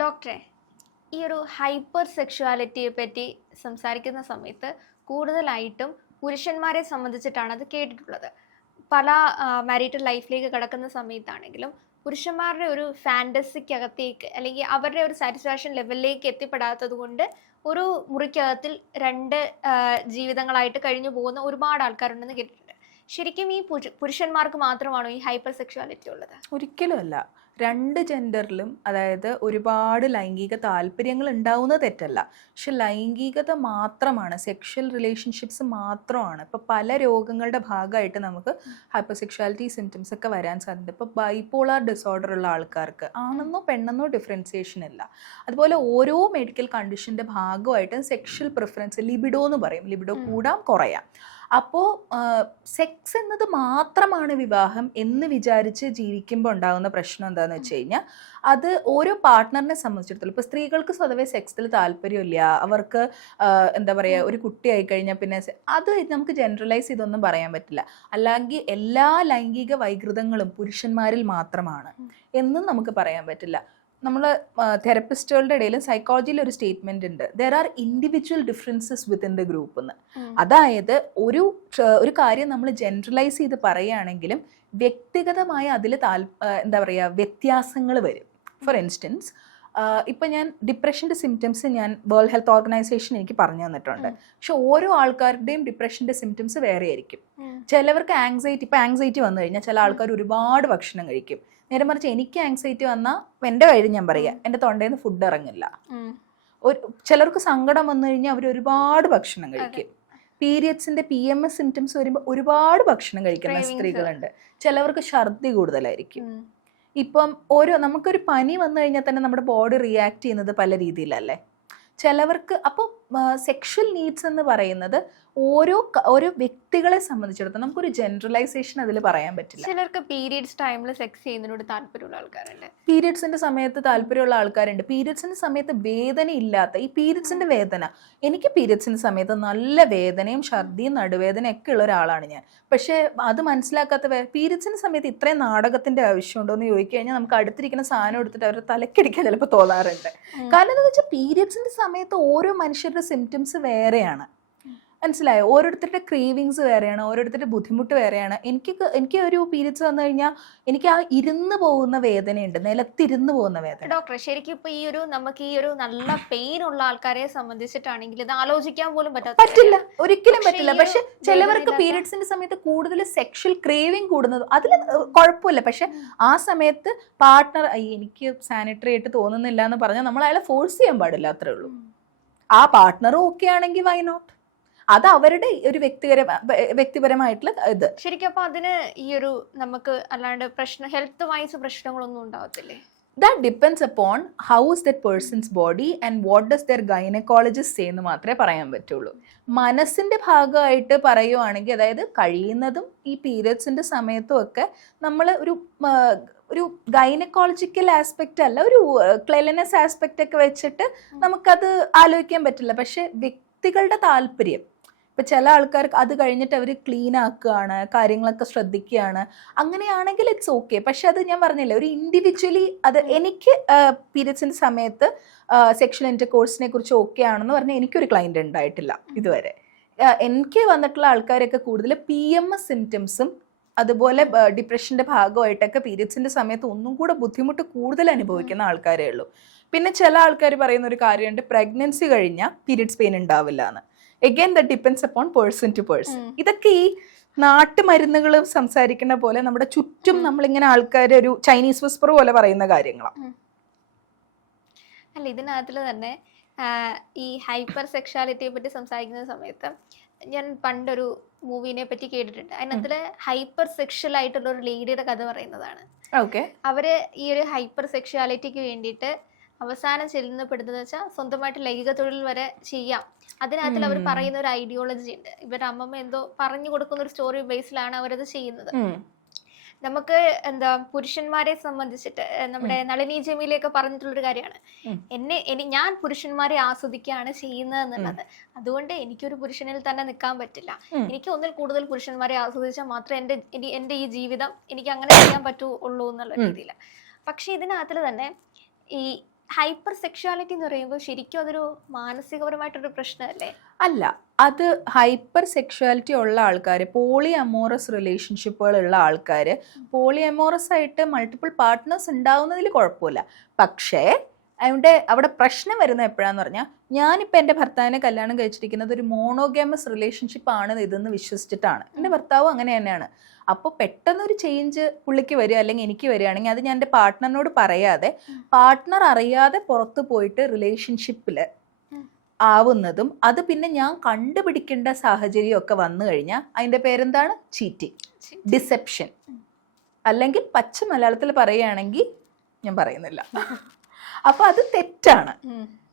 ഡോക്ടറെ ഈ ഒരു ഹൈപ്പർ സെക്ഷുവാലിറ്റിയെ പറ്റി സംസാരിക്കുന്ന സമയത്ത് കൂടുതലായിട്ടും പുരുഷന്മാരെ സംബന്ധിച്ചിട്ടാണ് അത് കേട്ടിട്ടുള്ളത്. പല മാരീറ്റൽ ലൈഫിലേക്ക് കടക്കുന്ന സമയത്താണെങ്കിലും പുരുഷന്മാരുടെ ഒരു ഫാന്റസിക്കകത്തേക്ക് അല്ലെങ്കിൽ അവരുടെ ഒരു സാറ്റിസ്ഫാക്ഷൻ ലെവലിലേക്ക് എത്തിപ്പെടാത്തത് കൊണ്ട് ഒരു മുറിക്കകത്തിൽ രണ്ട് ജീവിതങ്ങളായിട്ട് കഴിഞ്ഞു പോകുന്ന ഒരുപാട് ആൾക്കാരുണ്ടെന്ന് കേട്ടിട്ടുണ്ട്. ശരിക്കും ഈ പുരുഷന്മാർക്ക് മാത്രമാണോ ഈ ഹൈപ്പർ സെക്ഷുവാലിറ്റി ഉള്ളത്? ഒരിക്കലുമല്ല. രണ്ട് ജെൻഡറിലും അതായത് ഒരുപാട് ലൈംഗിക താല്പര്യങ്ങൾ ഉണ്ടാവുന്ന തെറ്റല്ല. പക്ഷെ ലൈംഗികത മാത്രമാണ് സെക്ഷൽ റിലേഷൻഷിപ്സ് മാത്രമാണ്. ഇപ്പോൾ പല രോഗങ്ങളുടെ ഭാഗമായിട്ട് നമുക്ക് ഹൈപ്പർ സെക്ഷുവാലിറ്റി സിംറ്റംസ് ഒക്കെ വരാൻ സാധ്യത ഇപ്പോൾ ബൈപോളാർ ഡിസോർഡർ ഉള്ള ആൾക്കാർക്ക് ആണെന്നോ പെണ്ണെന്നോ ഡിഫറൻസിയേഷൻ ഇല്ല. അതുപോലെ ഓരോ മെഡിക്കൽ കണ്ടീഷന്റെ ഭാഗമായിട്ട് സെക്ഷൽ പ്രിഫറൻസ് ലിബിഡോ എന്ന് പറയും. ലിബിഡോ കൂടാം കുറയാം. അപ്പോൾ സെക്സ് എന്നത് മാത്രമാണ് വിവാഹം എന്ന് വിചാരിച്ച് ജീവിക്കുമ്പോൾ ഉണ്ടാകുന്ന പ്രശ്നം എന്താണെന്ന് വെച്ച് കഴിഞ്ഞാൽ അത് ഓരോ പാർട്ട്ണറിനെ സംബന്ധിച്ചിടത്തോളം ഇപ്പോൾ സ്ത്രീകൾക്ക് സ്വതവേ സെക്സിൽ താല്പര്യമില്ല. അവർക്ക് എന്താ പറയുക ഒരു കുട്ടിയായി കഴിഞ്ഞാൽ പിന്നെ അത് നമുക്ക് ജനറലൈസ് ചെയ്തൊന്നും പറയാൻ പറ്റില്ല. അല്ലെങ്കിൽ എല്ലാ ലൈംഗിക വൈകൃതങ്ങളും പുരുഷന്മാരിൽ മാത്രമാണ് എന്നും നമുക്ക് പറയാൻ പറ്റില്ല. നമ്മൾ തെറപ്പിസ്റ്റുകളുടെ ഇടയിൽ സൈക്കോളജിയിൽ ഒരു സ്റ്റേറ്റ്മെന്റ് ഉണ്ട്. There are individual differences within the group എന്ന് അതായത് ഒരു ഒരു കാര്യം നമ്മൾ ജനറലൈസ് ചെയ്ത് പറയുകയാണെങ്കിലും വ്യക്തിഗതമായ അതിൽ താൽ എന്താ പറയുക വ്യത്യാസങ്ങൾ വരും. ഫോർ ഇൻസ്റ്റൻസ് ഇപ്പം ഞാൻ ഡിപ്രഷന്റെ സിംറ്റംസ് ഞാൻ വേൾഡ് ഹെൽത്ത് ഓർഗനൈസേഷൻ എനിക്ക് പറഞ്ഞു തന്നിട്ടുണ്ട്. പക്ഷെ ഓരോ ആൾക്കാരുടെയും ഡിപ്രഷന്റെ സിംറ്റംസ് വേറെ ആയിരിക്കും. ചിലവർക്ക് ആങ്സൈറ്റി ഇപ്പം ആങ്സൈറ്റി വന്നു കഴിഞ്ഞാൽ ചില ആൾക്കാർ ഒരുപാട് ഭക്ഷണം കഴിക്കും. നേരെ മറിച്ച് എനിക്ക് ആങ്സൈറ്റി വന്നാൽ എന്റെ കാര്യം ഞാൻ പറയാം. എന്റെ തൊണ്ടയിൽ നിന്ന് ഫുഡ് ഇറങ്ങില്ല ഒരു ചിലർക്ക് സങ്കടം വന്നു കഴിഞ്ഞാൽ അവർ ഒരുപാട് ഭക്ഷണം കഴിക്കും. പീരിയഡ്സിന്റെ പി എം എസ് സിംറ്റംസ് വരുമ്പോൾ ഒരുപാട് ഭക്ഷണം കഴിക്കുന്ന സ്ത്രീകളുണ്ട്. ചിലവർക്ക് ഛർദി കൂടുതലായിരിക്കും. ഇപ്പം ഓരോ നമുക്കൊരു പനി വന്നു കഴിഞ്ഞാൽ തന്നെ നമ്മുടെ ബോഡി റിയാക്ട് ചെയ്യുന്നത് പല രീതിയിലല്ലേ? ചിലവർക്ക് അപ്പോൾ സെക്ഷൽ നീഡ്സ് എന്ന് പറയുന്നത് ഓരോ ഓരോ വ്യക്തികളെ സംബന്ധിച്ചിടത്തോളം നമുക്കൊരു ജനറലൈസേഷൻ അതിൽ പറയാൻ പറ്റില്ല. ചിലർക്ക് പീരിയഡ്സ് ടൈമിൽ സെക്സ് ചെയ്യുന്നതിനോട് താല്പര്യമുള്ള ആൾക്കാരുണ്ട്. പീരിയഡ്സിന്റെ സമയത്ത് താല്പര്യമുള്ള ആൾക്കാരുണ്ട്. പീരിയഡ്സിന്റെ സമയത്ത് വേദന ഇല്ലാത്ത ഈ പീരിയഡ്സിന്റെ വേദന എനിക്ക് പീരിയഡ്സിന്റെ സമയത്ത് നല്ല വേദനയും ഛർദിയും നടുവേദനയും ഒക്കെ ഉള്ള ഒരാളാണ് ഞാൻ. പക്ഷേ അത് മനസ്സിലാക്കാത്ത പീരിയഡ്സിന്റെ സമയത്ത് ഇത്രയും നാടകത്തിന്റെ ആവശ്യമുണ്ടോ എന്ന് ചോദിച്ചു കഴിഞ്ഞാൽ നമുക്ക് അടുത്തിരിക്കുന്ന സാധനം എടുത്തിട്ട് അവരുടെ തലക്കടിക്കാൻ ചിലപ്പോൾ തോന്നാറുണ്ട്. കാരണം എന്താ വെച്ചാൽ പീരിയഡ്സിന്റെ സമയത്ത് ഓരോ മനുഷ്യരുടെ സിംറ്റംസ് വേറെയാണ്. മനസ്സിലായോ? ഓരോരുത്തരുടെ ക്രീവിങ്സ് വേറെയാണ് ഓരോരുത്തരുടെ ബുദ്ധിമുട്ട് വേറെയാണ്. എനിക്ക് എനിക്ക് ഒരു പീരീഡ്സ് വന്നു കഴിഞ്ഞാൽ എനിക്ക് ആ ഇരുന്ന് പോകുന്ന വേദനയുണ്ട്. നിലത്തിരുന്ന് പോകുന്ന വേദന. ഡോക്ടർ ശരിക്കും ഇപ്പൊ ഈ ഒരു നമുക്ക് ഈ ഒരു നല്ല പെയിൻ ഉള്ള ആൾക്കാരെ സംബന്ധിച്ചിട്ടാണെങ്കിൽ ഇത് ആലോചിക്കാൻ പോലും പറ്റാത്ത പറ്റില്ല. ഒരിക്കലും പറ്റില്ല. പക്ഷെ ചിലവർക്ക് പീരീഡ്സിന്റെ സമയത്ത് കൂടുതൽ സെക്ഷൽ ക്രേവിങ് കൂടുന്നത് അതിൽ കുഴപ്പമില്ല. പക്ഷെ ആ സമയത്ത് പാർട്ട്ണർ എനിക്ക് സാനിറ്ററി ആയിട്ട് തോന്നുന്നില്ല എന്ന് പറഞ്ഞാൽ നമ്മൾ അയാളെ ഫോഴ്സ് ചെയ്യാൻ പാടില്ല അത്രേ ഉള്ളൂ. ആ പാർട്ട്ണറും ഓക്കെ ആണെങ്കിൽ വൈ നോട്ട് അത് അവരുടെ ഒരു വ്യക്തിപര വ്യക്തിപരമായിട്ടുള്ള ഇത്. ശരിക്കും അപ്പൊ അതിന് ഈ ഒരു നമുക്ക് അല്ലാണ്ട് പ്രശ്നം ഹെൽത്ത് വൈസ് പ്രശ്നങ്ങളൊന്നും ഉണ്ടാവത്തില്ലേ? That depends upon how is that person's body and what does their gynaecologist എന്ന് മാത്രമേ പറയാൻ പറ്റുള്ളൂ. മനസ്സിന്റെ ഭാഗമായിട്ട് പറയുവാണെങ്കിൽ അതായത് കഴിയുന്നതും ഈ പീരിയഡ്സിന്റെ സമയത്തും ഒക്കെ നമ്മൾ ഒരു ഒരു ഗൈനക്കോളജിക്കൽ ആസ്പെക്റ്റ് അല്ല ഒരു ക്ലെലിനെസ് ആസ്പെക്റ്റ് ഒക്കെ വെച്ചിട്ട് നമുക്കത് ആലോചിക്കാൻ പറ്റില്ല. പക്ഷേ വ്യക്തികളുടെ താല്പര്യം ഇപ്പൊ ചില ആൾക്കാർക്ക് അത് കഴിഞ്ഞിട്ട് അവർ ക്ലീൻ ആക്കുകയാണ് കാര്യങ്ങളൊക്കെ ശ്രദ്ധിക്കുകയാണ്. അങ്ങനെയാണെങ്കിൽ ഇറ്റ്സ് ഓക്കെ പക്ഷെ അത് ഞാൻ പറഞ്ഞില്ലേ ഒരു ഇൻഡിവിജ്വലി അത് എനിക്ക് പീരിയഡ്സിന്റെ സമയത്ത് സെക്ഷൽ ഇന്റർകോഴ്സിനെ കുറിച്ച് ഓക്കെ ആണെന്ന് പറഞ്ഞാൽ എനിക്കൊരു ക്ലയന്റ് ഉണ്ടായിട്ടില്ല ഇതുവരെ. എനിക്ക് വന്നിട്ടുള്ള ആൾക്കാരൊക്കെ കൂടുതൽ പി എം എസ് സിംറ്റംസും അതുപോലെ ഡിപ്രഷന്റെ ഭാഗമായിട്ടൊക്കെ പീരിയഡ്സിന്റെ സമയത്ത് ഒന്നും കൂടെ ബുദ്ധിമുട്ട് കൂടുതൽ അനുഭവിക്കുന്ന ആൾക്കാരേ ഉള്ളൂ. പിന്നെ ചില ആൾക്കാർ പറയുന്ന ഒരു കാര്യമുണ്ട് പ്രഗ്നൻസി കഴിഞ്ഞാൽ പീരിയഡ്സ് പെയിൻ ഉണ്ടാവില്ല എന്ന്. Again the depends upon person to person. ഇതൊക്കെ ഈ നാട്ടുമരുന്നുകൾ സംസാരിക്കുന്ന പോലെ നമ്മുടെ ചുറ്റും. നമ്മളിങ്ങനെ ആൾക്കാർ ഒരു ചൈനീസ് വിസ്പർ പോലെ പറയുന്ന കാര്യങ്ങളാണ് അല്ല ഇതിനകത്തിൽ തന്നെ ഈ ഹൈപ്പർ സെക്ഷാലിറ്റിയെ പറ്റി സംസാരിക്കുന്ന സമയത്ത് ഞാൻ പണ്ടൊരു മൂവിനെ പറ്റി കേട്ടിട്ടുണ്ട്. അതിനകത്തിൽ ഹൈപ്പർ സെക്ഷൽ ആയിട്ടുള്ള ഒരു ലേഡിയുടെ കഥ പറയുന്നതാണ്. അവർ ഈ ഒരു ഹൈപ്പർ സെക്ഷാലിറ്റിക്ക് വേണ്ടിയിട്ട് അവസാനം ചെല്ലുന്നപ്പെടുന്നത് വെച്ചാൽ സ്വന്തമായിട്ട് ലൈംഗിക തൊഴിൽ വരെ ചെയ്യാം. അതിനകത്തിൽ അവർ പറയുന്ന ഒരു ഐഡിയോളജി ഉണ്ട്. ഇവരുടെ അമ്മമ്മ എന്തോ പറഞ്ഞു കൊടുക്കുന്ന ഒരു സ്റ്റോറി ബേസിലാണ് അവരത് ചെയ്യുന്നത്. നമുക്ക് എന്താ പുരുഷന്മാരെ സംബന്ധിച്ചിട്ട് നമ്മുടെ നളിനി ജമീലൊക്കെ പറഞ്ഞിട്ടുള്ളൊരു കാര്യമാണ്. എന്നെ എനി ഞാൻ പുരുഷന്മാരെ ആസ്വദിക്കുകയാണ് ചെയ്യുന്നത് എന്നുള്ളത്. അതുകൊണ്ട് എനിക്കൊരു പുരുഷനിൽ തന്നെ നിൽക്കാൻ പറ്റില്ല. എനിക്ക് ഒന്നിൽ കൂടുതൽ പുരുഷന്മാരെ ആസ്വദിച്ചാൽ മാത്രമേ എന്റെ ഇനി- എന്റെ ഈ ജീവിതം എനിക്ക് അങ്ങനെ ചെയ്യാൻ പറ്റുള്ളൂ എന്നുള്ള. രീതിയിൽ പക്ഷെ ഇതിനകത്തിൽ തന്നെ ഈ ഹൈപ്പർ സെക്ഷുവാലിറ്റി എന്ന് പറയുമ്പോൾ ശരിക്കും അതൊരു മാനസികപരമായിട്ടൊരു പ്രശ്നമല്ലേ? അല്ല അത് ഹൈപ്പർ സെക്ഷുവാലിറ്റി ഉള്ള ആൾക്കാർ പോളി അമോറസ് റിലേഷൻഷിപ്പുകൾ ഉള്ള ആൾക്കാർ പോളി അമോറസ് ആയിട്ട് മൾട്ടിപ്പിൾ പാർട്ട്നേഴ്സ് ഉണ്ടാവുന്നതിൽ കുഴപ്പമില്ല. പക്ഷേ അവിടെ അവിടെ പ്രശ്നം വരുന്നത് എപ്പോഴാന്ന് പറഞ്ഞാൽ ഞാനിപ്പോൾ എന്റെ ഭർത്താവിനെ കല്യാണം കഴിച്ചിരിക്കുന്നത് ഒരു മോണോഗാമസ് റിലേഷൻഷിപ്പ് ആണ് ഇതെന്ന് വിശ്വസിച്ചിട്ടാണ്. എന്റെ ഭർത്താവും അങ്ങനെ തന്നെയാണ്. അപ്പോൾ പെട്ടെന്നൊരു ചേഞ്ച് പുള്ളിക്ക് വരിക അല്ലെങ്കിൽ എനിക്ക് വരികയാണെങ്കിൽ അത് ഞാൻ എന്റെ പാർട്ട്ണറിനോട് പറയാതെ പാർട്ട്ണർ അറിയാതെ പുറത്ത് പോയിട്ട് റിലേഷൻഷിപ്പിൽ ആവുന്നതും അത് പിന്നെ ഞാൻ കണ്ടുപിടിക്കേണ്ട സാഹചര്യം ഒക്കെ വന്നു കഴിഞ്ഞാൽ അതിന്റെ പേരെന്താണ്? ചീറ്റിങ് ഡിസെപ്ഷൻ അല്ലെങ്കിൽ പച്ച മലയാളത്തിൽ പറയുകയാണെങ്കിൽ ഞാൻ പറയുന്നില്ല. അപ്പോൾ അത് തെറ്റാണ്.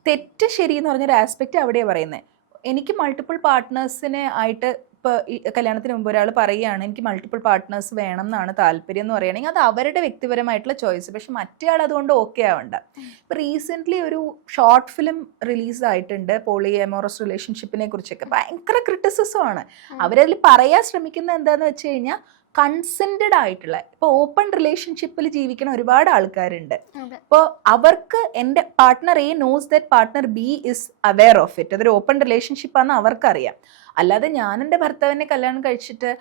തെറ്റ് ശരി എന്ന് പറഞ്ഞൊരു ആസ്പെക്റ്റ് അവിടെയാണ് പറയുന്നത് എനിക്ക് മൾട്ടിപ്പിൾ പാർട്ട്നേഴ്സിനെ ആയിട്ട് ഇപ്പോൾ ഈ കല്യാണത്തിന് മുമ്പ് ഒരാൾ പറയുകയാണ് എനിക്ക് മൾട്ടിപ്പിൾ പാർട്ട്നേഴ്സ് വേണം എന്നാണ് താല്പര്യം എന്ന് പറയുകയാണെങ്കിൽ അത് അവരുടെ വ്യക്തിപരമായിട്ടുള്ള ചോയ്സ് പക്ഷെ മറ്റേ ആൾ അതുകൊണ്ട് ഓക്കെ ആവണ്ട. ഇപ്പം റീസെന്റ്ലി ഒരു ഷോർട്ട് ഫിലിം റിലീസ് ആയിട്ടുണ്ട് പോളി എമോറസ് റിലേഷൻഷിപ്പിനെ കുറിച്ചൊക്കെ. ഭയങ്കര ക്രിറ്റിസിസം ആണ്. ഉം. അവരതിൽ പറയാൻ ശ്രമിക്കുന്നത് എന്താന്ന് വെച്ച് കഴിഞ്ഞാൽ കൺസെന്റഡ് ആയിട്ടുള്ള ഇപ്പോൾ ഓപ്പൺ റിലേഷൻഷിപ്പിൽ ജീവിക്കുന്ന ഒരുപാട് ആൾക്കാരുണ്ട്. അപ്പോൾ അവർക്ക് എന്റെ partner A knows that partner B is aware of it അതൊരു ഓപ്പൺ റിലേഷൻഷിപ്പ് ആണെന്ന് അവർക്കറിയാം. അല്ലാതെ ഞാൻ എന്റെ ഭർത്താവിനെ കല്യാണം കഴിച്ചിട്ട്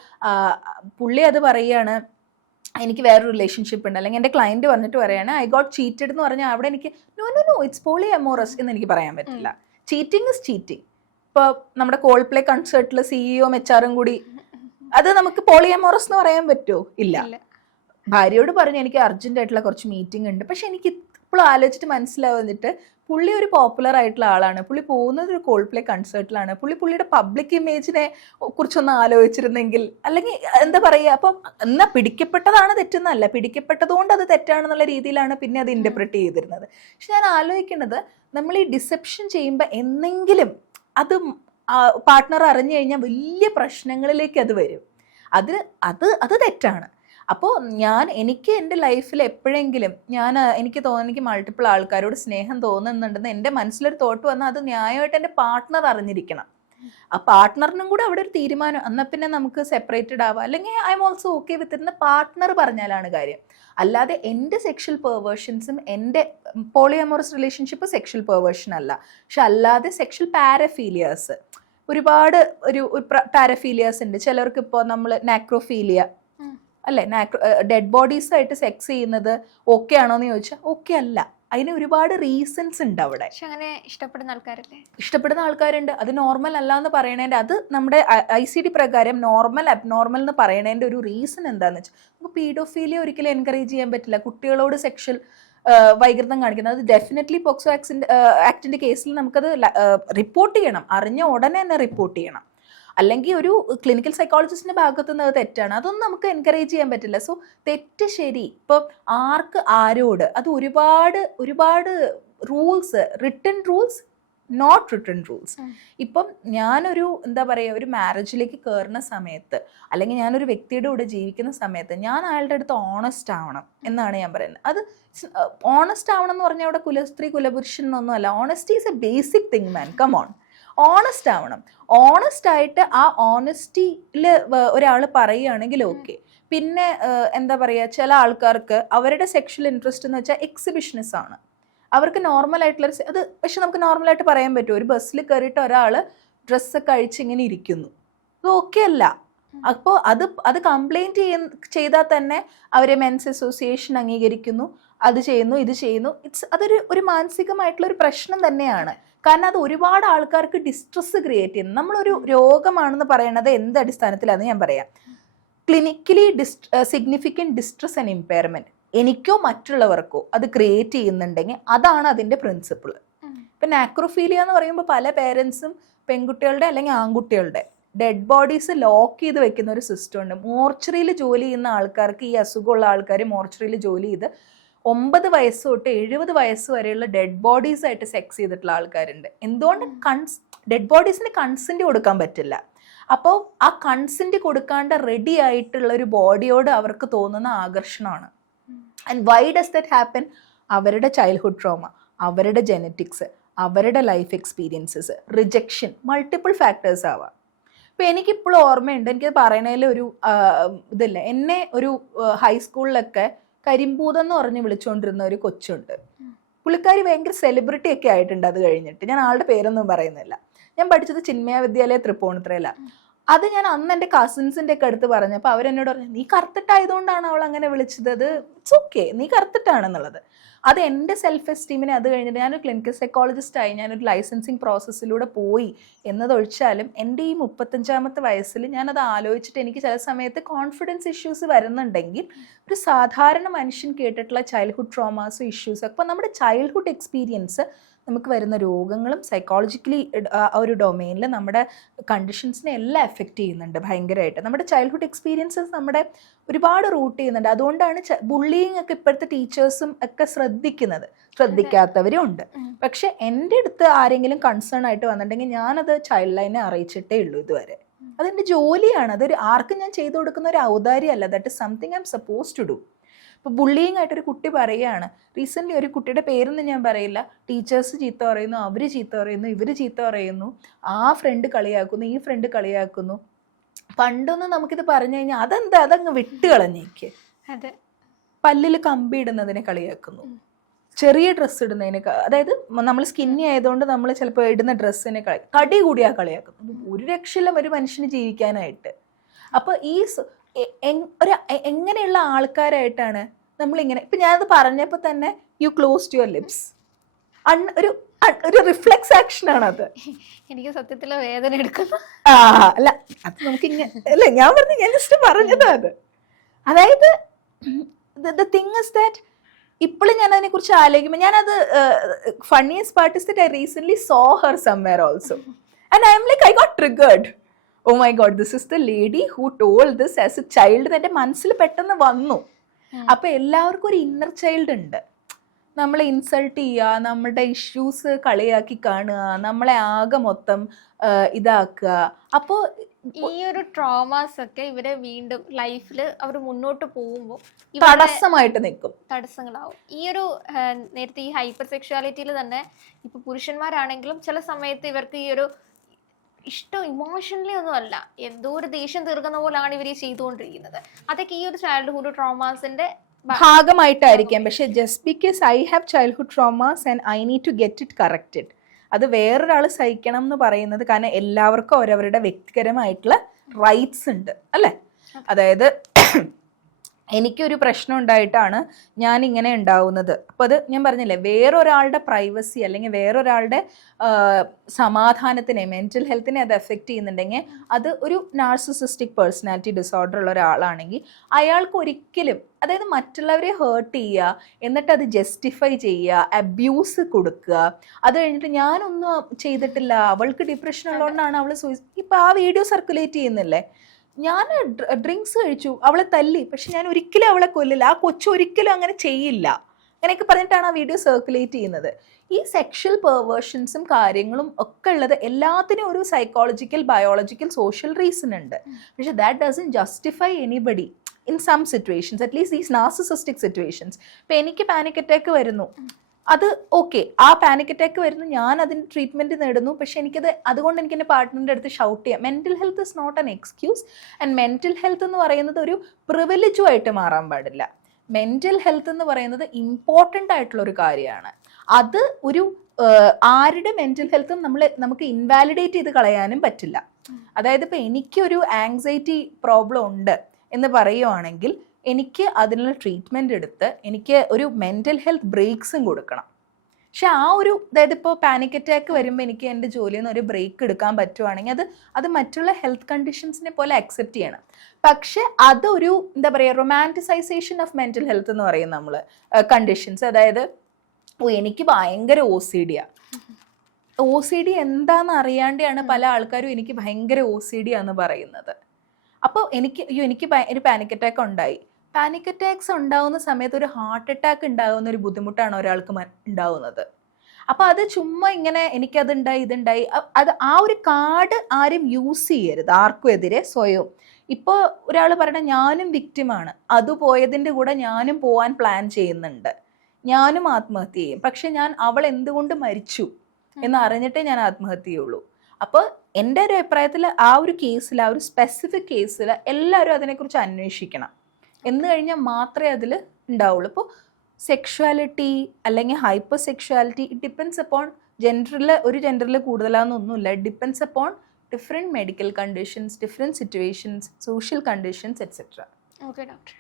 പുള്ളി അത് പറയുകയാണ് എനിക്ക് വേറൊരു റിലേഷൻഷിപ്പ് ഉണ്ട്. അല്ലെങ്കിൽ എന്റെ ക്ലയന്റ് വന്നിട്ട് പറയാണ് ഐ ഗോട്ട് ചീറ്റഡ് എന്ന് പറഞ്ഞാൽ അവിടെ എനിക്ക് no no no it's polyamorous എന്ന് എനിക്ക് പറയാൻ പറ്റില്ല. ചീറ്റിംഗ് ഇസ് ചീറ്റിംഗ് ഇപ്പോൾ നമ്മുടെ കോൾ പ്ലേ കൺസേർട്ടിൽ സിഇഒ എച്ച് കൂടി അത് നമുക്ക് പോളിയമോറസ് എന്ന് പറയാൻ പറ്റുമോ ഇല്ല. ഭാര്യയോട് പറഞ്ഞു എനിക്ക് അർജന്റ് ആയിട്ടുള്ള കുറച്ച് മീറ്റിംഗ് ഉണ്ട്. പക്ഷെ എനിക്ക് ഇപ്പോഴും ആലോചിച്ചിട്ട് മനസ്സിലാവുന്നിട്ട് പുള്ളി ഒരു പോപ്പുലർ ആയിട്ടുള്ള ആളാണ്. പുള്ളി പോകുന്നത് ഒരു കോൾ പ്ലേ കൺസേർട്ടിലാണ് പുള്ളി പുള്ളിയുടെ പബ്ലിക് ഇമേജിനെ കുറിച്ചൊന്ന് ആലോചിച്ചിരുന്നെങ്കിൽ അല്ലെങ്കിൽ എന്താ പറയുക അപ്പം എന്നാ പിടിക്കപ്പെട്ടതാണ് തെറ്റെന്നല്ല. പിടിക്കപ്പെട്ടതുകൊണ്ട് അത് തെറ്റാണെന്നുള്ള രീതിയിലാണ് പിന്നെ അത് ഇന്റർപ്രറ്റ് ചെയ്തിരുന്നത്. പക്ഷെ ഞാൻ ആലോചിക്കുന്നത് നമ്മൾ ഈ ഡിസെപ്ഷൻ ചെയ്യുമ്പോൾ എന്തെങ്കിലും അത് പാർട്ട്ണർ അറിഞ്ഞു കഴിഞ്ഞാൽ വലിയ പ്രശ്നങ്ങളിലേക്ക് അത് വരും. അത് അത് അത് തെറ്റാണ്. അപ്പോൾ ഞാൻ എനിക്ക് എന്റെ ലൈഫിൽ എപ്പോഴെങ്കിലും ഞാൻ എനിക്ക് തോന്നുന്നു എനിക്ക് മൾട്ടിപ്പിൾ ആൾക്കാരോട് സ്നേഹം തോന്നുന്നുണ്ടെന്ന് എന്റെ മനസ്സിലൊരു തോട്ട് വന്നാൽ അത് ന്യായമായിട്ട് എന്റെ പാർട്ട്ണർ അറിഞ്ഞിരിക്കണം. ആ പാർട്ട്ണറിനും കൂടെ അവിടെ ഒരു തീരുമാനം എന്നാൽ പിന്നെ നമുക്ക് സെപ്പറേറ്റഡ് ആവാം. അല്ലെങ്കിൽ I'm also okay with ഇന്ന് പാർട്ട്ണർ പറഞ്ഞാലാണ് കാര്യം. അല്ലാതെ എന്റെ സെക്ഷൽ പെർവേഷൻസും എന്റെ പോളിയമോറസ് റിലേഷൻഷിപ്പ് സെക്ഷൽ പെർവേഷൻ അല്ല. പക്ഷെ അല്ലാതെ സെക്ഷൽ പാരഫീലിയാസ് ഒരുപാട് ഒരു പാരഫീലിയാസ് ഉണ്ട്. ചിലർക്ക് ഇപ്പോൾ നമ്മൾ നാക്രോഫീലിയ അല്ലെ? ഡെഡ് ബോഡീസ് ആയിട്ട് സെക്സ് ചെയ്യുന്നത് ഓക്കെ ആണോ എന്ന് ചോദിച്ചാൽ ഓക്കെ അല്ല. അതിന് ഒരുപാട് റീസൺസ് ഉണ്ട് അവിടെ. അങ്ങനെ ഇഷ്ടപ്പെടുന്ന ആൾക്കാരല്ലേ? ഇഷ്ടപ്പെടുന്ന ആൾക്കാരുണ്ട്. അത് നോർമൽ അല്ല എന്ന് പറയണേന്റെ അത് നമ്മുടെ ഐ സി ഡി പ്രകാരം നോർമൽ അബ്നോർമൽ എന്ന് പറയണേന്റെ ഒരു റീസൺ എന്താണെന്ന് വെച്ചാൽ നമുക്ക് പീഡോഫീലിയ ഒരിക്കലും എൻകറേജ് ചെയ്യാൻ പറ്റില്ല. കുട്ടികളോട് സെക്ഷൽ വൈകൃതം കാണിക്കുന്നത്. അത് ഡെഫിനറ്റ്ലി പോക്സോ ആക്സിന്റെ ആക്ടിന്റെ കേസിൽ നമുക്കത് റിപ്പോർട്ട് ചെയ്യണം. അറിഞ്ഞ ഉടനെ തന്നെ റിപ്പോർട്ട് ചെയ്യണം. അല്ലെങ്കിൽ ഒരു ക്ലിനിക്കൽ സൈക്കോളജിസ്റ്റിന്റെ ഭാഗത്തു നിന്ന് തെറ്റാണ്. അതൊന്നും നമുക്ക് എൻകറേജ് ചെയ്യാൻ പറ്റില്ല. സോ തെറ്റ് ശരി. ഇപ്പം ആർക്ക് ആരോട്? അത് ഒരുപാട് ഒരുപാട് rules written rules not written rules. ഇപ്പം ഞാനൊരു എന്താ പറയുക ഒരു മാരേജിലേക്ക് കയറുന്ന സമയത്ത് അല്ലെങ്കിൽ ഞാനൊരു വ്യക്തിയുടെ കൂടെ ജീവിക്കുന്ന സമയത്ത് ഞാൻ അയാളുടെ അടുത്ത് ഓണസ്റ്റ് ആവണം എന്നാണ് ഞാൻ പറയുന്നത്. അത് ഓണസ്റ്റ് ആവണം എന്ന് പറഞ്ഞാൽ അവിടെ കുലസ്ത്രീ കുലപുരുഷൻ എന്നൊന്നും അല്ല. Honesty is a basic thing man come on honest ആവണം. ഓണസ്റ്റ് ആയിട്ട് ആ ഓണസ്റ്റിയിൽ ഒരാൾ പറയുകയാണെങ്കിൽ ഓക്കെ പിന്നെ എന്താ പറയുക ചില ആൾക്കാർക്ക് അവരുടെ സെക്ഷൽ ഇൻട്രസ്റ്റ് എന്ന് വെച്ചാൽ എക്സിബിഷനിസ് ആണ്. അവർക്ക് നോർമൽ ആയിട്ടുള്ള അത് പക്ഷെ നമുക്ക് നോർമലായിട്ട് പറയാൻ പറ്റും. ഒരു ബസ്സിൽ കയറിയിട്ട് ഒരാൾ ഡ്രസ്സ് കഴിച്ച് ഇങ്ങനെ ഇരിക്കുന്നു. അത് ഓക്കെ അല്ല. അപ്പോൾ അത് അത് കംപ്ലൈന്റ് ചെയ്യ ചെയ്താൽ തന്നെ അവരെ മെൻസ് അസോസിയേഷൻ അംഗീകരിക്കുന്നു അത് ചെയ്യുന്നു ഇത് ചെയ്യുന്നു. ഇറ്റ്സ് അതൊരു ഒരു മാനസികമായിട്ടുള്ള ഒരു പ്രശ്നം തന്നെയാണ്. കാരണം അത് ഒരുപാട് ആൾക്കാർക്ക് ഡിസ്ട്രെസ് ക്രിയേറ്റ് ചെയ്യുന്നു. നമ്മളൊരു രോഗമാണെന്ന് പറയണത് എന്ത് അടിസ്ഥാനത്തിലാണെന്ന് ഞാൻ പറയാം. ക്ലിനിക്കലി ഡിസ് സിഗ്നിഫിക്കന്റ് ഡിസ്ട്രെസ് ആൻഡ് ഇമ്പയർമെന്റ് എനിക്കോ മറ്റുള്ളവർക്കോ അത് ക്രിയേറ്റ് ചെയ്യുന്നുണ്ടെങ്കിൽ അതാണ് അതിന്റെ പ്രിൻസിപ്പിൾ പിന്നെ ഇപ്പം നാക്രോഫീലിയ എന്ന് പറയുമ്പോൾ പല പേരൻസും പെൺകുട്ടികളുടെ അല്ലെങ്കിൽ ആൺകുട്ടികളുടെ ഡെഡ് ബോഡീസ് ലോക്ക് ചെയ്ത് വെക്കുന്ന ഒരു സിസ്റ്റം ഉണ്ട്. മോർച്ചറിയിൽ ജോലി ചെയ്യുന്ന ആൾക്കാർക്ക് ഈ അസുഖമുള്ള ആൾക്കാർ മോർച്ചറിയിൽ ജോലി ചെയ്ത് ഒമ്പത് വയസ്സ് തൊട്ട് എഴുപത് വയസ്സ് വരെയുള്ള ഡെഡ് ബോഡീസ് ആയിട്ട് സെക്സ് ചെയ്തിട്ടുള്ള ആൾക്കാരുണ്ട്. എന്തുകൊണ്ട് കൺസ് ഡെഡ് ബോഡീസിന് കൺസെന്റ് കൊടുക്കാൻ പറ്റില്ല. അപ്പോൾ ആ കൺസെന്റ് കൊടുക്കാണ്ട് റെഡി ആയിട്ടുള്ള ഒരു ബോഡിയോട് അവർക്ക് തോന്നുന്ന ആകർഷണമാണ്. And why does that happen അവരുടെ ചൈൽഡ്ഹുഡ് ട്രോമ അവരുടെ ജെനറ്റിക്സ് അവരുടെ life experiences rejection multiple factors ആവാം. ഇപ്പം എനിക്കിപ്പോഴും ഓർമ്മയുണ്ട് എനിക്കത് പറയണതിൽ ഒരു ഇതില്ല എന്നെ ഒരു ഹൈസ്കൂളിലൊക്കെ കരിമ്പൂതം എന്ന് പറഞ്ഞ് വിളിച്ചുകൊണ്ടിരുന്ന ഒരു കൊച്ചുണ്ട്. പുള്ളിക്കാരി ഭയങ്കര സെലിബ്രിറ്റി ഒക്കെ ആയിട്ടുണ്ട് അത് കഴിഞ്ഞിട്ട്. ഞാൻ ആളുടെ പേരൊന്നും പറയുന്നില്ല. ഞാൻ പഠിച്ചത് ചിന്മയ വിദ്യാലയ തൃപ്പൂണിത്തുറയില. അത് ഞാൻ അന്ന് എന്റെ കസിൻസിന്റെ ഒക്കെ അടുത്ത് പറഞ്ഞപ്പോൾ അവരെന്നോട് പറഞ്ഞു നീ കറുത്തിട്ടായതുകൊണ്ടാണ് അവൾ അങ്ങനെ വിളിച്ചത്. ഇറ്റ്സ് ഓക്കെ നീ കറുത്തിട്ടാണെന്നുള്ളത്. അത് എന്റെ സെൽഫ് എസ്റ്റീമിനെ അത് കഴിഞ്ഞിട്ട് ഞാനൊരു ക്ലിനിക്കൽ സൈക്കോളജിസ്റ്റായി ഞാനൊരു ലൈസൻസിങ് പ്രോസസ്സിലൂടെ പോയി എന്നതൊഴിച്ചാലും എന്റെ ഈ മുപ്പത്തഞ്ചാമത്തെ വയസ്സിൽ ഞാനത് ആലോചിച്ചിട്ട് എനിക്ക് ചില സമയത്ത് കോൺഫിഡൻസ് ഇഷ്യൂസ് വരുന്നുണ്ടെങ്കിൽ ഒരു സാധാരണ മനുഷ്യൻ കേട്ടിട്ടുള്ള ചൈൽഡ്ഹുഡ് ട്രോമാസും ഇഷ്യൂസും അപ്പോൾ നമ്മുടെ ചൈൽഡ്ഹുഡ് എക്സ്പീരിയൻസ് നമുക്ക് വരുന്ന രോഗങ്ങളും സൈക്കോളജിക്കലി ഒരു ഡൊമെയിനിൽ നമ്മുടെ കണ്ടീഷൻസിനെ എല്ലാം എഫക്റ്റ് ചെയ്യുന്നുണ്ട് ഭയങ്കരമായിട്ട്. നമ്മുടെ ചൈൽഡ്ഹുഡ് എക്സ്പീരിയൻസസ് നമ്മുടെ ഒരുപാട് റൂട്ട് ചെയ്യുന്നുണ്ട്. അതുകൊണ്ടാണ് ബുള്ളിങ് ഒക്കെ ഇപ്പോഴത്തെ ടീച്ചേഴ്സും ഒക്കെ ശ്രദ്ധിക്കുന്നത്. ശ്രദ്ധിക്കാത്തവരും ഉണ്ട് പക്ഷെ എന്റെ അടുത്ത് ആരെങ്കിലും കൺസേൺ ആയിട്ട് വന്നിട്ടുണ്ടെങ്കിൽ ഞാനത് ചൈൽഡ് ലൈനെ അറിയിച്ചിട്ടേ ഉള്ളൂ ഇതുവരെ. അതെന്റെ ജോലിയാണ്. അതൊരു ആർക്കും ഞാൻ ചെയ്തു കൊടുക്കുന്ന ഒരു ഔദാര്യമല്ല. That is something I'm suppose to do ഇപ്പോൾ ബുള്ളിയിങ് ആയിട്ടൊരു കുട്ടി പറയുകയാണ്. റീസെന്റ്ലി ഒരു കുട്ടിയുടെ പേരൊന്നും ഞാൻ പറയില്ല. ടീച്ചേഴ്സ് ചീത്ത പറയുന്നു അവർ ചീത്ത പറയുന്നു ഇവർ ചീത്ത പറയുന്നു. ആ ഫ്രണ്ട് കളിയാക്കുന്നു ഈ ഫ്രണ്ട് കളിയാക്കുന്നു. പണ്ടൊന്നും നമുക്കിത് പറഞ്ഞു കഴിഞ്ഞാൽ അതെന്താ? അതങ്ങ് വിട്ട് കളഞ്ഞേക്ക് അതെ. പല്ലിൽ കമ്പി ഇടുന്നതിനെ കളിയാക്കുന്നു. ചെറിയ ഡ്രസ്സ് ഇടുന്നതിന് അതായത് നമ്മൾ സ്കിന്നി ആയതുകൊണ്ട് നമ്മൾ ചിലപ്പോൾ ഇടുന്ന ഡ്രസ്സിനെ കളി കടി കൂടിയാ കളിയാക്കും. ഒരു രക്ഷയില്ല ഒരു മനുഷ്യന് ജീവിക്കാനായിട്ട്. അപ്പോൾ ഈ ഒരു എങ്ങനെയുള്ള ആൾക്കാരായിട്ടാണ് നമ്മളിങ്ങനെ ഇപ്പം ഞാനത് പറഞ്ഞപ്പോൾ തന്നെ യു ക്ലോസ് യുവർ ലിപ്സ് അൺ ഒരു ഒരു റിഫ്ലെക്സ് ആക്ഷനാണ് അത് എനിക്ക് സത്യത്തിൽ വേദന എടുക്കുന്നു. ആ അല്ല അത് നമുക്ക് ഇങ്ങനെ അല്ല ഞാൻ പറഞ്ഞു ഞാൻ ജസ്റ്റ് പറഞ്ഞതാ അത്. അതായത് ദ തിങ് ഇസ് ദാറ്റ് ഇപ്പോഴും ഞാൻ അതിനെ കുറിച്ച് ആലോചിക്കുമ്പോൾ ഞാനത് funniest part is I recent saw her somewhere also and I'm like I got triggered oh my god this is the lady who told this as a child എന്റെ മനസ്സിൽ പെട്ടെന്ന് വന്നു. അപ്പൊ എല്ലാവർക്കും ഒരു ഇന്നർ ചൈൽഡ് ഉണ്ട്. നമ്മളെ ഇൻസൾട്ട് ചെയ്യുക നമ്മുടെ ഇഷ്യൂസ് കളിയാക്കി കാണുക നമ്മളെ ആകെ മൊത്തം ഇതാക്കുക. അപ്പോൾ ഈ ഒരു ട്രോമാസ് ഒക്കെ ഇവരെ വീണ്ടും ലൈഫിൽ അവർ മുന്നോട്ട് പോകുമ്പോൾ തടസ്സമായിട്ട് നിൽക്കും. തടസ്സങ്ങളാവും. ഈ ഒരു നേരത്തെ ഈ ഹൈപ്പർ സെക്ഷുവാലിറ്റിയിൽ തന്നെ ഇപ്പൊ പുരുഷന്മാരാണെങ്കിലും ചില സമയത്ത് ഇവർക്ക് ഈ ഒരു ഇഷ്ടം ഇമോഷണലി ഒന്നും അല്ല. എന്തോ ഒരു ദേഷ്യം തീർക്കുന്ന പോലാണ് ഇവർ ചെയ്തുകൊണ്ടിരിക്കുന്നത്. അതൊക്കെ ഈ ഒരു ചൈൽഡ്ഹുഡ് ട്രോമാസിന്റെ ഭാഗമായിട്ടായിരിക്കാം. പക്ഷെ just because I have childhood traumas and I need to get it corrected അത് വേറൊരാൾ സഹിക്കണം എന്ന് പറയുന്നത് കാരണം എല്ലാവർക്കും അവരവരുടെ വ്യക്തിപരമായിട്ടുള്ള റൈറ്റ്സ് ഉണ്ട് അല്ലേ? അതായത് എനിക്കൊരു പ്രശ്നം ഉണ്ടായിട്ടാണ് ഞാൻ ഇങ്ങനെ ഉണ്ടാവുന്നത്. അപ്പോൾ അത് ഞാൻ പറഞ്ഞില്ലേ വേറൊരാളുടെ പ്രൈവസി അല്ലെങ്കിൽ വേറൊരാളുടെ സമാധാനത്തിനെ മെന്റൽ ഹെൽത്തിനെ അത് എഫക്റ്റ് ചെയ്യുന്നുണ്ടെങ്കിൽ അത് ഒരു നാർസിസിസ്റ്റിക് പേഴ്സണാലിറ്റി ഡിസോർഡർ ഉള്ള ഒരാളാണെങ്കിൽ അയാൾക്ക് ഒരിക്കലും അതായത് മറ്റുള്ളവരെ ഹേർട്ട് ചെയ്യുക എന്നിട്ട് അത് ജസ്റ്റിഫൈ ചെയ്യുക അബ്യൂസ് കൊടുക്കുക അത് കഴിഞ്ഞിട്ട് ഞാനൊന്നും ചെയ്തിട്ടില്ല അവൾക്ക് ഡിപ്രഷൻ ഉള്ളതുകൊണ്ടാണ് അവൾ സൂയിസ് ഇപ്പം ആ വീഡിയോ സർക്കുലേറ്റ് ചെയ്യുന്നില്ലേ? ഞാൻ ഡ്രിങ്ക്സ് കഴിച്ചു അവളെ തല്ലി. പക്ഷെ ഞാൻ ഒരിക്കലും അവളെ കൊല്ലില്ല. ആ കൊച്ചു ഒരിക്കലും അങ്ങനെ ചെയ്യില്ല. അങ്ങനെയൊക്കെ പറഞ്ഞിട്ടാണ് ആ വീഡിയോ സർക്കുലേറ്റ് ചെയ്യുന്നത്. ഈ സെക്ഷൽ പെർവേർഷൻസും കാര്യങ്ങളും ഒക്കെ ഉള്ളത് എല്ലാത്തിനും ഒരു സൈക്കോളജിക്കൽ ബയോളജിക്കൽ സോഷ്യൽ റീസൺ ഉണ്ട്. പക്ഷെ that doesn't justify anybody in some situations at least these narcissistic situations ഇപ്പം എനിക്ക് പാനിക് അറ്റാക്ക് വരുന്നു. അത് ഓക്കെ ആ പാനിക് അറ്റാക്ക് വരുന്നു. ഞാൻ അതിന് ട്രീറ്റ്മെന്റ് നേടുന്നു. പക്ഷെ എനിക്കത് അതുകൊണ്ട് എനിക്ക് എന്റെ പാർട്ട്ണറിന്റെ അടുത്ത് ഷൗട്ട് ചെയ്യാം. Mental health is not an excuse and mental health എന്ന് പറയുന്നത് ഒരു പ്രിവിലേജും ആയിട്ട് മാറാൻ പാടില്ല. മെന്റൽ ഹെൽത്ത് എന്ന് പറയുന്നത് ഇമ്പോർട്ടന്റ് ആയിട്ടുള്ള ഒരു കാര്യമാണ്. അത് ഒരു ആരുടെ മെന്റൽ ഹെൽത്തും നമ്മൾ നമുക്ക് ഇൻവാലിഡേറ്റ് ചെയ്ത് കളയാനും പറ്റില്ല. അതായത് ഇപ്പൊ എനിക്കൊരു ആങ്സൈറ്റി പ്രോബ്ലം ഉണ്ട് എന്ന് പറയുവാണെങ്കിൽ എനിക്ക് അതിനുള്ള ട്രീറ്റ്മെന്റ് എടുത്ത് എനിക്ക് ഒരു മെന്റൽ ഹെൽത്ത് ബ്രേക്സും കൊടുക്കണം. പക്ഷെ ആ ഒരു അതായത് ഇപ്പോൾ പാനിക് അറ്റാക്ക് വരുമ്പോൾ എനിക്ക് എന്റെ ജോലിയിൽ നിന്ന് ഒരു ബ്രേക്ക് എടുക്കാൻ പറ്റുവാണെങ്കിൽ അത് അത് മറ്റുള്ള ഹെൽത്ത് കണ്ടീഷൻസിനെ പോലെ അക്സെപ്റ്റ് ചെയ്യണം. പക്ഷെ അതൊരു എന്താ പറയുക റൊമാന്റിസൈസേഷൻ ഓഫ് മെന്റൽ ഹെൽത്ത് എന്ന് പറയും നമ്മൾ കണ്ടീഷൻസ് അതായത് ഓ എനിക്ക് ഭയങ്കര ഒ സി ഡിയാണ് ഒ സി ഡി എന്താണെന്ന് അറിയാണ്ടാണ് പല ആൾക്കാരും എനിക്ക് ഭയങ്കര ഒ സി ഡി ആണെന്ന് പറയുന്നത്. അപ്പോൾ എനിക്ക് അയ്യോ എനിക്ക് ഒരു പാനിക് അറ്റാക്ക് ഉണ്ടായി. പാനിക് അറ്റാക്സ് ഉണ്ടാകുന്ന സമയത്ത് ഒരു ഹാർട്ട് അറ്റാക്ക് ഉണ്ടാകുന്ന ഒരു ബുദ്ധിമുട്ടാണ് ഒരാൾക്ക് ഉണ്ടാവുന്നത്. അപ്പോൾ അത് ചുമ്മാ ഇങ്ങനെ എനിക്കതുണ്ടായി ഇതുണ്ടായി. അത് ആ ഒരു കാർഡ് ആരും യൂസ് ചെയ്യരുത്. ആർക്കും എതിരെ സ്വയം. ഇപ്പോൾ ഒരാൾ പറയണ ഞാനും വിക്റ്റിമാണ് അത് പോയതിന്റെ കൂടെ ഞാനും പോവാൻ പ്ലാൻ ചെയ്യുന്നുണ്ട്. ഞാനും ആത്മഹത്യ ചെയ്യും. പക്ഷെ ഞാൻ അവൾ എന്തുകൊണ്ട് മരിച്ചു? എന്ന് അറിഞ്ഞിട്ടേ ഞാൻ ആത്മഹത്യ ചെയ്യുള്ളൂ അപ്പോൾ എന്റെ ഒരു അഭിപ്രായത്തിൽ ആ ഒരു കേസിൽ ആ ഒരു സ്പെസിഫിക് കേസിൽ എല്ലാവരും അതിനെക്കുറിച്ച് അന്വേഷിക്കണം. എന്ന് കഴിഞ്ഞാൽ മാത്രമേ അതിൽ ഉണ്ടാവുള്ളൂ. ഇപ്പോൾ സെക്ഷുവാലിറ്റി അല്ലെങ്കിൽ hyper sexuality it depends upon ജെൻഡറിൽ ഒരു ജെൻഡറിൽ കൂടുതലാണെന്നൊന്നുമില്ല it depends upon different medical conditions different situations social conditions etcetera okay doctor